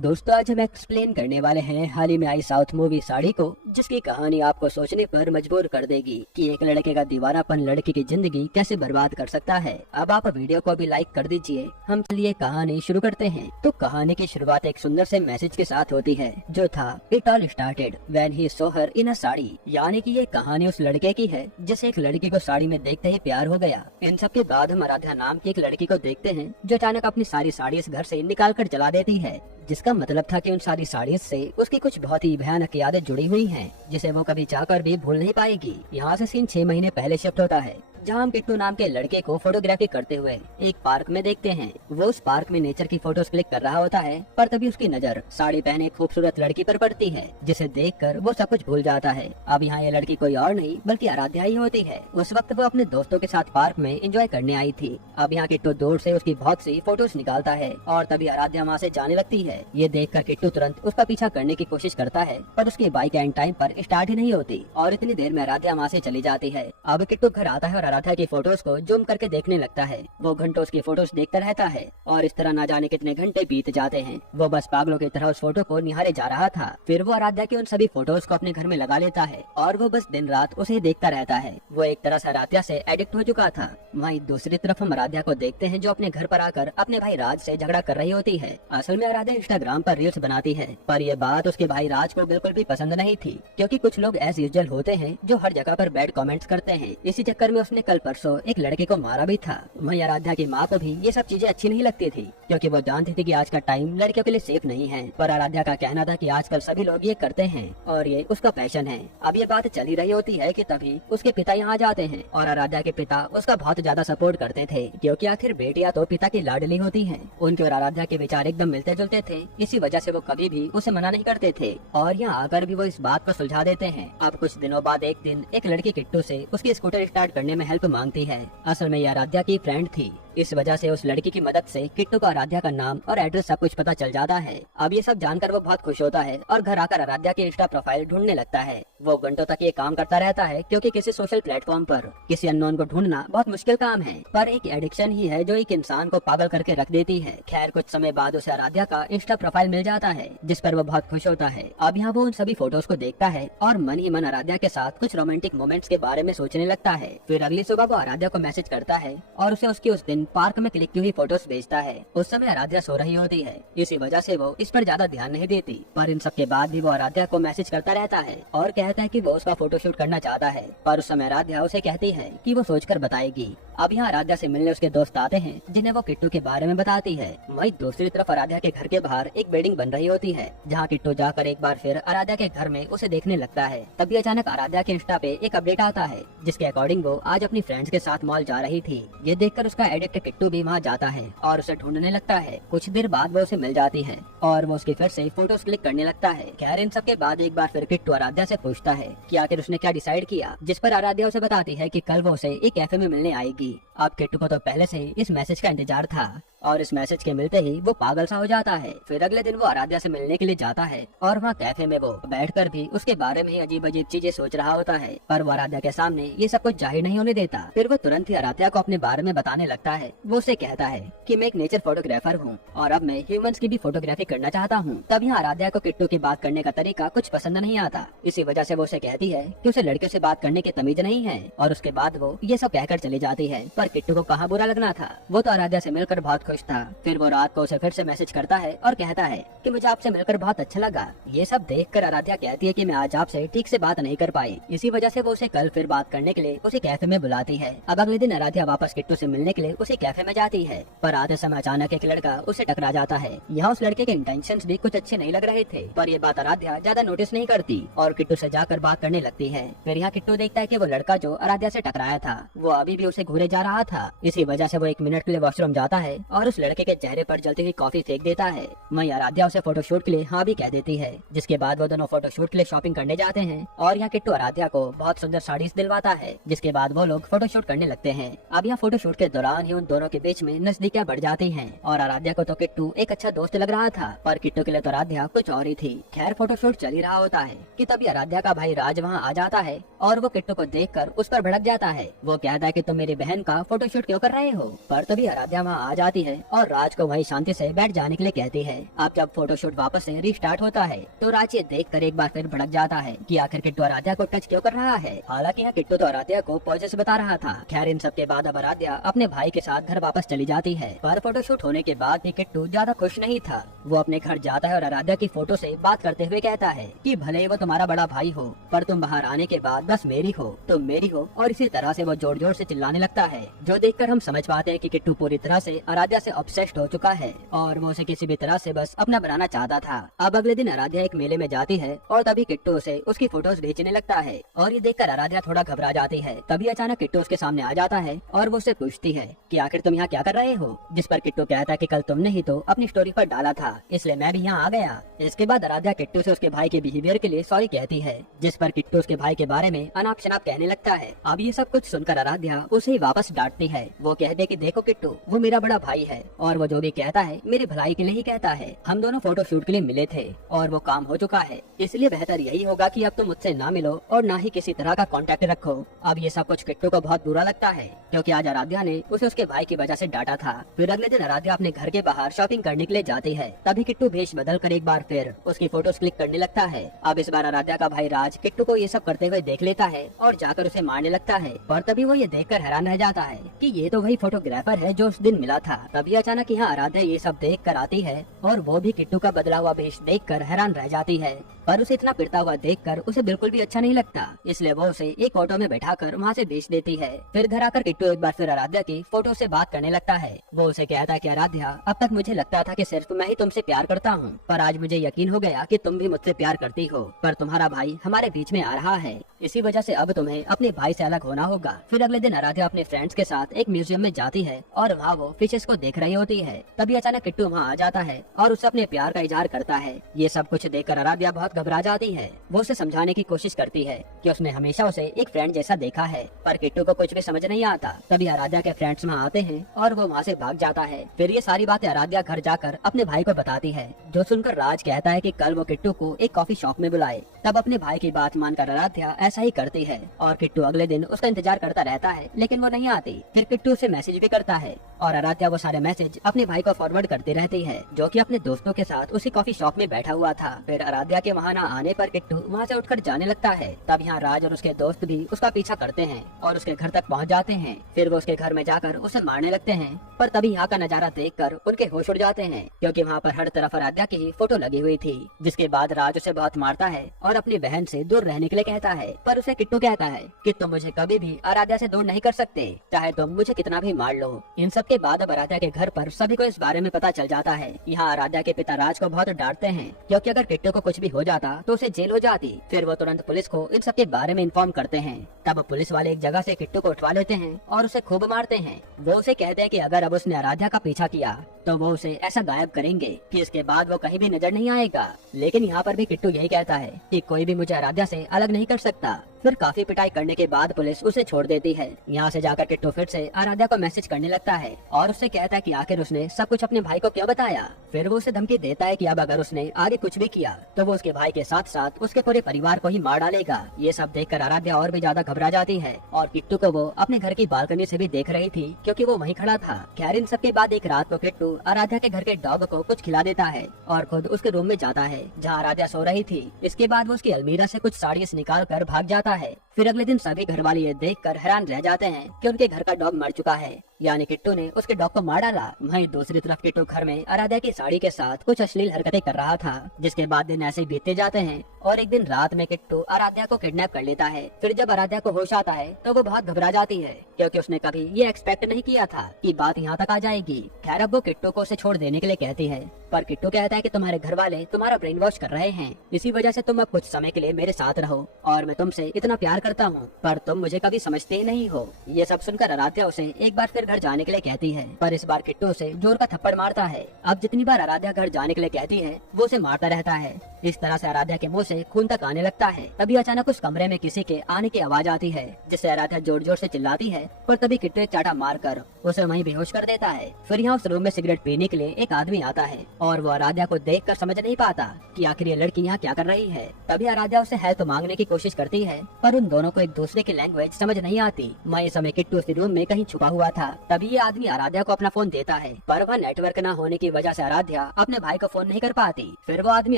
दोस्तों आज हम एक्सप्लेन करने वाले हैं हाल ही में आई साउथ मूवी साड़ी को, जिसकी कहानी आपको सोचने पर मजबूर कर देगी कि एक लड़के का दीवानापन लड़की की जिंदगी कैसे बर्बाद कर सकता है। अब आप वीडियो को भी लाइक कर दीजिए। हम चलिए कहानी शुरू करते हैं। तो कहानी की शुरुआत एक सुंदर से मैसेज के साथ होती है जो था it all started when he saw her in a sari, यानी कि ये कहानी उस लड़के की है जिसे एक लड़की को साड़ी में देखते ही प्यार हो गया। इन सब के बाद हम आराध्या नाम की एक लड़की को देखते हैं जो अचानक अपनी सारी साड़ी इस घर से निकाल कर जला देती है, जिसका मतलब था कि उन सारी साड़ियों से उसकी कुछ बहुत ही भयानक यादें जुड़ी हुई हैं, जिसे वो कभी चाहकर भी भूल नहीं पाएगी। यहाँ से सीन 6 महीने पहले शिफ्ट होता है, जहाँ हम किट्टू नाम के लड़के को फोटोग्राफी करते हुए एक पार्क में देखते हैं। वो उस पार्क में नेचर की फोटोज क्लिक कर रहा होता है, पर तभी उसकी नजर साड़ी पहने एक खूबसूरत लड़की पर पड़ती है, जिसे देखकर वो सब कुछ भूल जाता है। अब यहाँ ये लड़की कोई और नहीं बल्कि आराध्या ही होती है। उस वक्त वो अपने दोस्तों के साथ पार्क में एंजॉय करने आई थी। अब यहाँ किट्टू दूर से उसकी बहुत सी फोटोज निकालता है और तभी आराध्या वहाँ से जाने लगती है। ये देखकर किट्टू तुरंत उसका पीछा करने की कोशिश करता है, पर उसकी बाइक एंड टाइम पर स्टार्ट ही नहीं होती और इतनी देर में आराध्या वहाँ से चली जाती है। अब किट्टू घर आता है और आराध्या की फोटोज को जूम करके देखने लगता है। वो घंटों उसकी फोटोज देखता रहता है और इस तरह ना जाने कितने घंटे बीत जाते हैं। वो बस पागलों की तरह उस फोटो को निहारे जा रहा था। फिर वो आराध्या की उन सभी फोटोज को अपने घर में लगा लेता है और वो बस दिन रात उसे देखता रहता है। वो एक तरह से आराध्या से एडिक्ट हो चुका था। वहीं दूसरी तरफ हम आराध्या को देखते हैं जो अपने घर पर आकर अपने भाई राज से झगड़ा कर रही होती है। असल में आराध्या इंस्टाग्राम पर रील्स बनाती है, पर यह बात उसके भाई राज को बिल्कुल भी पसंद नहीं थी, क्योंकि कुछ लोग एज यूजुअल होते हैं जो हर जगह पर बैड कमेंट्स करते हैं। इसी चक्कर में उसने कल परसों एक लड़के को मारा भी था। वहीं आराध्या की माँ को भी ये सब चीजें अच्छी नहीं लगती थी, क्योंकि वो जानती थी कि आज का टाइम लड़कियों के लिए सेफ नहीं है। पर आराध्या का कहना था कि आजकल सभी लोग ये करते हैं और ये उसका पैशन है। अब ये बात चली रही होती है कि तभी उसके पिता यहाँ जाते हैं और आराध्या के पिता उसका बहुत ज्यादा सपोर्ट करते थे, क्योंकि आखिर बेटियां तो पिता की लाडली होती हैं। उनके और आराध्या के विचार एकदम मिलते जुलते थे, इसी वजह से वो कभी भी उसे मना नहीं करते थे और यहाँ आकर भी वो इस बात को सुलझा देते हैं। अब कुछ दिनों बाद एक दिन एक लड़की किट्टू से उसकी स्कूटर स्टार्ट करने में हेल्प मांगती है। असल में ये आराध्या की फ्रेंड थी। इस वजह से उस लड़की की मदद से किट्टू को आराध्या का नाम और एड्रेस सब कुछ पता चल जाता है। अब ये सब जानकर वो बहुत खुश होता है और घर आकर आराध्या की इंस्टा प्रोफाइल ढूंढने लगता है। वो घंटों तक ये काम करता रहता है, क्योंकि किसी सोशल प्लेटफॉर्म पर किसी अननोन को ढूंढना बहुत मुश्किल काम है, पर एक एडिक्शन ही है जो एक इंसान को पागल करके रख देती है। खैर कुछ समय बाद उसे आराध्या का इंस्टा प्रोफाइल मिल जाता है, जिस पर वो बहुत खुश होता है। अब यहाँ वो उन सभी फोटोज को देखता है और मन ही मन आराध्या के साथ कुछ रोमांटिक मोमेंट्स के बारे में सोचने लगता है। फिर अगली सुबह वो आराध्या को मैसेज करता है और उसे उसकी उस दिन पार्क में क्लिक की हुई फोटोज भेजता है। उस समय आराध्या सो रही होती है, इसी वजह से वो इस पर ज्यादा ध्यान नहीं देती, पर इन सब के बाद भी वो आराध्या को मैसेज करता रहता है और कहता है कि वो उसका फोटोशूट करना चाहता है। पर उस समय आराध्या उसे कहती है कि वो सोचकर बताएगी। अब यहाँ आराध्या से मिलने उसके दोस्त आते हैं, जिन्हें वो किट्टू के बारे में बताती है। वहीं दूसरी तरफ आराध्या के घर के बाहर एक बिल्डिंग बन रही होती है, जहाँ किट्टू जाकर एक बार फिर आराध्या के घर में उसे देखने लगता है। तभी अचानक आराध्या के इंस्टा पे एक अपडेट आता है, जिसके अकॉर्डिंग वो आज अपनी फ्रेंड्स के साथ मॉल जा रही थी। ये देखकर उसका एडिक्ट किट्टू भी वहाँ जाता है और उसे ढूंढने लगता है। कुछ देर बाद वो उसे मिल जाती है और वो उसकी फिर से फोटोज क्लिक करने लगता है। खैर इन सब के बाद एक बार फिर किट्टू आराध्या से पूछता है कि आखिर उसने क्या डिसाइड किया, जिस पर आराध्या उसे बताती है कि कल वो उसे एक कैफे में मिलने आएगी। अब किट्टू को तो पहले से ही इस मैसेज का इंतजार था और इस मैसेज के मिलते ही वो पागल सा हो जाता है। फिर अगले दिन वो आराध्या से मिलने के लिए जाता है और वहाँ कैफे में वो बैठकर भी उसके बारे में ही अजीब अजीब चीजें सोच रहा होता है, पर वो आराध्या के सामने ये सब कुछ जाहिर नहीं होने देता। फिर वो तुरंत ही आराध्या को अपने बारे में बताने लगता है। वो उसे कहता है कि मैं एक नेचर फोटोग्राफर हूँ और अब मैं ह्यूमंस की भी फोटोग्राफी करना चाहता हूँ। तब यहाँ आराध्या को किट्टू की बात करने का तरीका कुछ पसंद नहीं आता। इसी वजह से वो उसे कहती है कि उसे लड़कियों से बात करने की तमीज नहीं है और उसके बाद वो ये सब कहकर चली जाती है। पर किट्टू को कहाँ बुरा लगना था, वो तो आराध्या से मिलकर बहुत खुश था। फिर वो रात को उसे फिर से मैसेज करता है और कहता है कि मुझे आपसे मिलकर बहुत अच्छा लगा। ये सब देखकर आराध्या कहती है कि मैं आज आपसे ठीक से बात नहीं कर पाई। इसी वजह से वो उसे कल फिर बात करने के लिए उसे कैफे में बुलाती है। अब अगले दिन आराध्या वापस किट्टू से मिलने के लिए उसे कैफे में जाती है, पर आते समय अचानक एक लड़का उसे टकरा जाता है। यहाँ उस लड़के के इंटेंशंस भी कुछ अच्छे नहीं लग रहे थे, पर ये बात आराध्या ज्यादा नोटिस नहीं करती और किट्टू से जाकर बात करने लगती है। फिर यहाँ किट्टू देखता है कि वो लड़का जो आराध्या से टकराया था वो अभी भी उसे घूरे जा रहा था। इसी वजह से वो 1 मिनट के लिए वॉशरूम जाता है और उस लड़के के चेहरे पर जलती हुई कॉफी फेंक देता है। वहीं आराध्या उसे फोटोशूट के लिए हाँ भी कह देती है, जिसके बाद वो दोनों फोटोशूट के लिए शॉपिंग करने जाते हैं और यहाँ किट्टू आराध्या को बहुत सुंदर साड़ीज दिलवाता है, जिसके बाद वो लोग फोटोशूट करने लगते हैं। अब यहाँ फोटोशूट के दौरान ही उन दोनों के बीच में नजदीकियां बढ़ जाती हैं और आराध्या को तो किट्टू एक अच्छा दोस्त लग रहा था, पर किट्टू के लिए तो आराध्या कुछ और ही थी। खैर फोटोशूट चल ही रहा होता है कि तभी आराध्या का भाई राज वहाँ आ जाता है और वो किट्टू को देखकर उस पर भड़क जाता है। वो कहता है कि तुम मेरी बहन का फोटोशूट क्यों कर रहे हो, पर तभी आराध्या वहाँ आ जाती है है और राज को वहीं शांति से बैठ जाने के लिए कहती है। अब जब फोटोशूट वापस से रिस्टार्ट होता है तो राज ये देखकर एक बार फिर भड़क जाता है कि आखिर किट्टू आराध्या को टच क्यों कर रहा है। हालांकि यहाँ किट्टू तो आराध्या को पॉजेस बता रहा था। खैर इन सब के बाद अब आराध्या अपने भाई के साथ घर वापस चली जाती है, पर फोटोशूट होने के बाद भी किट्टू ज्यादा खुश नहीं था। वो अपने घर जाता है और आराध्या की फोटो से बात करते हुए कहता है कि भले ही वो तुम्हारा बड़ा भाई हो, पर तुम बाहर आने के बाद बस मेरी हो, तुम मेरी हो। और इसी तरह से वो जोर जोर से चिल्लाने लगता है, जो देखकर हम समझ पाते हैं कि किट्टू पूरी तरह से आराध्या से ऑब्सेस्ड हो चुका है और वो उसे किसी भी तरह से बस अपना बनाना चाहता था। अब अगले दिन आराध्या एक मेले में जाती है और तभी किट्टू उसे उसकी फोटोज बेचने लगता है और ये देखकर आराध्या थोड़ा घबरा जाती है। तभी अचानक किट्टू उसके सामने आ जाता है और वो उससे पूछती है कि आखिर तुम यहाँ क्या कर रहे हो। जिस पर किट्टू कहता है कि कल तुमने ही तो अपनी स्टोरी पर डाला था, इसलिए मैं भी यहाँ आ गया। इसके बाद आराध्या किट्टू से उसके भाई के बिहेवियर के लिए सॉरी कहती है, जिस पर किट्टू उसके भाई के बारे में अनाप शनाप कहने लगता है। अब ये सब कुछ सुनकर आराध्या उसे ही वापस डांटती है। वो कहते कि देखो किट्टू, वो मेरा बड़ा भाई है और वो जो भी कहता है मेरे भलाई के लिए ही कहता है। हम दोनों फोटो शूट के लिए मिले थे और वो काम हो चुका है, इसलिए बेहतर यही होगा कि अब तुम मुझसे ना मिलो और ना ही किसी तरह का कांटेक्ट रखो। अब ये सब कुछ किट्टू को बहुत बुरा लगता है क्योंकि आज आराध्या ने उसे उसके भाई की वजह से डांटा था। फिर अगले दिन आराध्या अपने घर के बाहर शॉपिंग करने के लिए जाती है। तभी किट्टू भेष बदल कर एक बार फिर उसकी फोटोज क्लिक करने लगता है। अब इस बार आराध्या का भाई राज किट्टू को ये सब करते हुए देख लेता है और जाकर उसे मारने लगता है, पर तभी वो ये देखकर हैरान रह जाता है कि ये तो वही फोटोग्राफर है जो उस दिन मिला था। तभी अचानक यहाँ आराध्या ये सब देख कर आती है और वो भी किट्टू का बदला हुआ भेष देख कर हैरान रह जाती है, पर उसे इतना पिटता हुआ देखकर उसे बिल्कुल भी अच्छा नहीं लगता, इसलिए वो उसे एक ऑटो में बैठाकर वहाँ से भेज देती है। फिर घर आकर किट्टू एक बार फिर आराध्या की फोटो से बात करने लगता है। वो उसे कहता है कि आराध्या, अब तक मुझे लगता था कि सिर्फ मैं ही तुमसे प्यार करता हूँ, पर आज मुझे यकीन हो गया कि तुम भी मुझसे प्यार करती हो, पर तुम्हारा भाई हमारे बीच में आ रहा है, इसी वजह से अब तुम्हें अपने भाई से अलग होना होगा। फिर अगले दिन आराध्या अपने फ्रेंड्स के साथ एक म्यूजियम में जाती है और वहाँ वो फिशेस को देख रही होती है। तभी अचानक किट्टू वहाँ आ जाता है और उससे अपने प्यार का इजहार करता है। ये सब कुछ देखकर आराध्या बहुत घबरा जाती है। वो उसे समझाने की कोशिश करती है कि उसने हमेशा उसे एक फ्रेंड जैसा देखा है, पर किट्टू को कुछ भी समझ नहीं आता। तभी आराध्या के फ्रेंड्स वहाँ आते हैं और वो वहाँ से भाग जाता है। फिर ये सारी बातें आराध्या घर जाकर अपने भाई को बताती है, जो सुनकर राज कहता है कि कल वो किट्टू को एक कॉफी शॉप में बुलाए। तब अपने भाई की बात मानकर आराध्या ऐसा ही करती है और किट्टू अगले दिन उसका इंतजार करता रहता है, लेकिन वो नहीं आती। फिर किट्टू उसे मैसेज भी करता है और आराध्या वो सारे मैसेज अपने भाई को फॉरवर्ड करती रहती है, जो कि अपने दोस्तों के साथ उसी कॉफी शॉप में बैठा हुआ था। फिर आराध्या के वहाँ न आने पर किट्टू वहाँ से उठकर जाने लगता है। तब यहाँ राज और उसके दोस्त भी उसका पीछा करते हैं और उसके घर तक पहुँच जाते हैं। फिर वो उसके घर में जाकर उसे मारने लगते हैं, पर तभी यहाँ का नजारा देखकर उनके होश उड़ जाते हैं, क्योंकि वहाँ पर हर तरफ आराध्या की ही फोटो लगी हुई थी। जिसके बाद राज उसे बहुत मारता है और अपनी बहन से दूर रहने के लिए कहता है, पर उसे किट्टू कहता है कि तुम मुझे कभी भी आराध्या से दूर नहीं कर सकते, चाहे तुम मुझे कितना भी मार लो। इन सब के बाद अब आराध्या के घर पर सभी को इस बारे में पता चल जाता है। यहाँ आराध्या के पिता राज को बहुत डांटते हैं, क्योंकि अगर किट्टू को कुछ भी हो जाता तो उसे जेल हो जाती। फिर वो तुरंत पुलिस को इन सब के बारे में इन्फॉर्म करते हैं। तब पुलिस वाले एक जगह से किट्टू को उठवा लेते हैं और उसे खूब मारते हैं। वो उसे कहते हैं कि अगर अब उसने आराध्या का पीछा किया तो वो उसे ऐसा गायब करेंगे कि इसके बाद वो कहीं भी नजर नहीं आएगा। लेकिन यहाँ पर भी किट्टू यही कहता है कि कोई भी मुझे आराध्या से अलग नहीं कर सकता। फिर काफी पिटाई करने के बाद पुलिस उसे छोड़ देती है। यहाँ से जाकर किट्टू फिर से आराध्या को मैसेज करने लगता है और उससे कहता है कि आखिर उसने सब कुछ अपने भाई को क्यों बताया। फिर वो उसे धमकी देता है कि अब अगर उसने आगे कुछ भी किया तो वो उसके भाई के साथ साथ उसके पूरे परिवार को ही मार डालेगा। ये सब देखकर आराध्या और भी ज्यादा घबरा जाती है और किट्टू को वो अपने घर की बालकनी से भी देख रही थी, क्योंकि वो वहीं खड़ा था। खैर इन सब के बाद एक रात को किट्टू आराध्या के घर के डॉग को कुछ खिला देता है और खुद उसके रूम में जाता है जहाँ आराध्या सो रही थी। इसके बाद वो उसकी अलमीरा से कुछ साड़ियाँ निकाल कर भाग जाता है। फिर अगले दिन सभी घर वाले ये देखकर हैरान रह जाते हैं कि उनके घर का डॉग मर चुका है, यानी किट्टू ने उसके डॉग को मार डाला। वहीं दूसरी तरफ किट्टू घर में आराध्या की साड़ी के साथ कुछ अश्लील हरकतें कर रहा था, जिसके बाद दिन ऐसे ही बीतते जाते हैं और एक दिन रात में किट्टू आराध्या को किडनैप कर लेता है। फिर जब आराध्या को होश आता है तो वो बहुत घबरा जाती है, क्योंकि उसने कभी ये एक्सपेक्ट नहीं किया था कि बात यहाँ तक आ जाएगी। खैर अब वो किट्टू को उसे छोड़ देने के लिए कहती है, पर किट्टू कहता है कि तुम्हारे घर वाले तुम्हारा ब्रेन वॉश कर रहे हैं, इसी वजह से तुम अब कुछ समय के लिए मेरे साथ रहो और मैं तुमसे इतना प्यार करता हूँ, पर तुम मुझे कभी समझते ही नहीं हो। ये सब सुनकर आराध्या उसे एक बार फिर घर जाने के लिए कहती है, पर इस बार किट्टू उसे जोर का थप्पड़ मारता है। अब जितनी बार आराध्या घर जाने के लिए कहती है वो उसे मारता रहता है। इस तरह से आराध्या के मुंह से खून तक आने लगता है। तभी अचानक उस कमरे में किसी के आने की आवाज आती है, जिससे आराध्या जोर जोर से चिल्लाती है, पर तभी किट्टू एक चाटा मारकर उसे वहीं बेहोश कर देता है। फिर यहाँ उस रूम में सिगरेट पीने के लिए एक आदमी आता है और वो आराध्या को देखकर समझ नहीं पाता कि आखिर ये लड़की यहाँ क्या कर रही है। तभी आराध्या उसे हेल्प मांगने की कोशिश करती है, पर उन दोनों को एक दूसरे की लैंग्वेज समझ नहीं आती। मैं इस समय किट्टू उस रूम में कहीं छुपा हुआ था। तभी ये आदमी आराध्या को अपना फोन देता है, पर वह नेटवर्क न होने की वजह से आराध्या अपने भाई को फोन नहीं कर पाती। फिर वो आदमी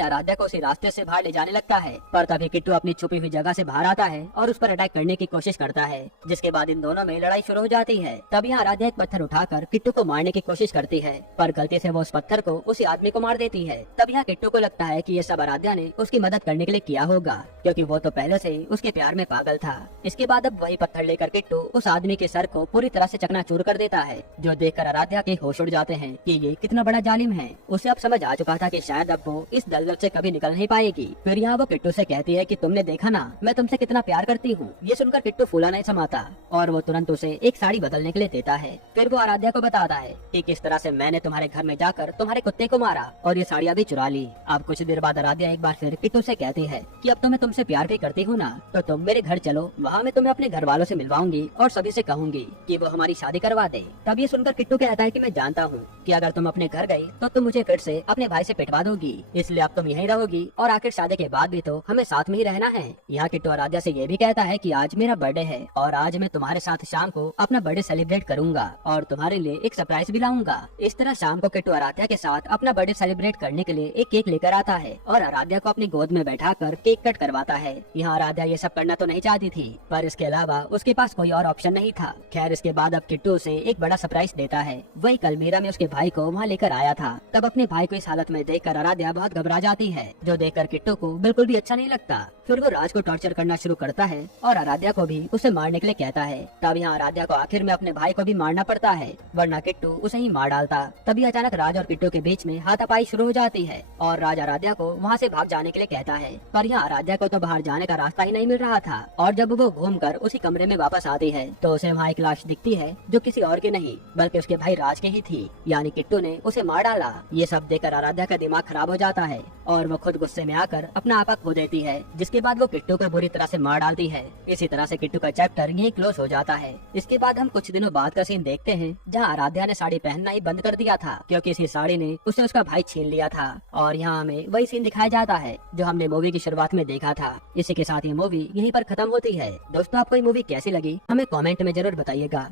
आराध्या को उसी रास्ते से बाहर ले जाने लगता है, पर तभी किट्टू अपनी छुपी हुई जगह से बाहर आता है और उस पर अटैक करने की कोशिश करता है, जिसके बाद इन दोनों में लड़ाई शुरू हो जाती है। तभी आराध्या एक पत्थर उठाकर किट्टू को मारने की कोशिश करती है, पर गलती से वो उस पत्थर को उसी आदमी को मार देती है। तभी यहाँ किट्टू को लगता है कि ये सब आराध्या ने उसकी मदद करने के लिए किया होगा, क्योंकि वो तो पहले से ही उसके प्यार में पागल था। इसके बाद अब वही पत्थर लेकर किट्टू उस आदमी के सर को पूरी तरह से चकनाचूर कर देता है, जो देखकर आराध्या के होश उड़ जाते हैं कि ये कितना बड़ा जालिम है। उसे अब समझ आ चुका था कि शायद अब वो इस दलदल से कभी निकल नहीं पाएगी। फिर यहाँ वो किट्टू से कहती है कि तुमने देखा ना, मैं तुमसे कितना प्यार करती हूँ। ये सुनकर किट्टू फूला नहीं समाता और वो तुरंत उसे एक साड़ी बदलने के लिए देता है। फिर वो आराध्या को बताता है कि किस तरह से मैंने तुम्हारे घर में जाकर तुम्हारे कुत्ते को मारा और ये साड़ियाँ भी चुरा ली। अब कुछ देर बाद आराध्या एक बार फिर किट्टू से कहती है कि अब तो मैं तुमसे प्यार भी करती हूँ ना, तो तुम मेरे घर चलो, वहाँ मैं तुम्हें अपने घर वालों से मिलवाऊंगी और सभी से कहूंगी कि वो हमारी शादी करवा दे। तब ये सुनकर किट्टू कहता है कि मैं जानता हूँ कि अगर तुम अपने घर गई तो तुम मुझे फिर से अपने भाई से पिटवा दोगी, इसलिए अब तुम यहीं रहोगी और आखिर शादी के बाद भी तो हमें साथ में ही रहना है। यहाँ किट्टू आराध्या से ये भी कहता है कि आज मेरा बर्थडे है और आज मैं तुम्हारे साथ शाम को अपना बर्थडे सेलिब्रेट करूंगा और तुम्हारे लिए एक सरप्राइज भी लाऊंगा। इस तरह शाम को किट्टू आराध्या के साथ अपना बर्थडे सेलिब्रेट करने के लिए एक केक लेकर आता है और आराध्या को अपनी गोद में बैठाकर केक कट करवाता है। यहाँ आराध्या ये सब करना तो नहीं चाहती थी, पर इसके अलावा उसके पास कोई और ऑप्शन नहीं था। खैर इसके बाद अब किट्टू उसे एक बड़ा सरप्राइज देता है। वही कल मीरा में उसके भाई को वहाँ लेकर आया था। तब अपने भाई को इस हालत में देखकर आराध्या बहुत घबरा जाती है, जो देखकर किट्टू को बिल्कुल भी अच्छा नहीं लगता। फिर वो राज को टॉर्चर करना शुरू करता है और आराध्या को भी उसे मारने के लिए कहता है। तब यहाँ आराध्या को आखिर में अपने भाई को भी मारना पड़ता है, वरना किट्टू उसे ही मार डालता। तभी अचानक राज और किट्टू के बीच में हाथापाई शुरू हो जाती है और राज आराध्या को वहाँ से भाग जाने के लिए कहता है, पर यहाँ आराध्या को तो बाहर जाने का रास्ता ही नहीं मिल रहा था। और जब वो घूमकर उसी कमरे में वापस आती है तो उसे वहाँ एक लाश दिखती है, जो किसी और की नहीं बल्कि उसके भाई राज की ही थी, यानी किट्टू ने उसे मार डाला। ये सब देखकर आराध्या का दिमाग खराब हो जाता है और वो खुद गुस्से में आकर अपना आपा खो देती है, जिसके बाद वो किट्टू को बुरी तरह से मार डालती है। इसी तरह से किट्टू का चैप्टर यही क्लोज हो जाता है। इसके बाद हम कुछ दिनों बाद का सीन देखते हैं, जहाँ आराध्या ने साड़ी पहनना ही बंद कर दिया था, क्योंकि इसी साड़ी ने उसे उसका भाई छीन लिया था। और यहाँ हमें वही सीन दिखाया जाता है जो हमने मूवी की शुरुआत में देखा था। इसी के साथ ये मूवी यहीं पर खत्म होती है। दोस्तों आपको ये मूवी कैसी लगी हमें कमेंट में जरूर बताइएगा।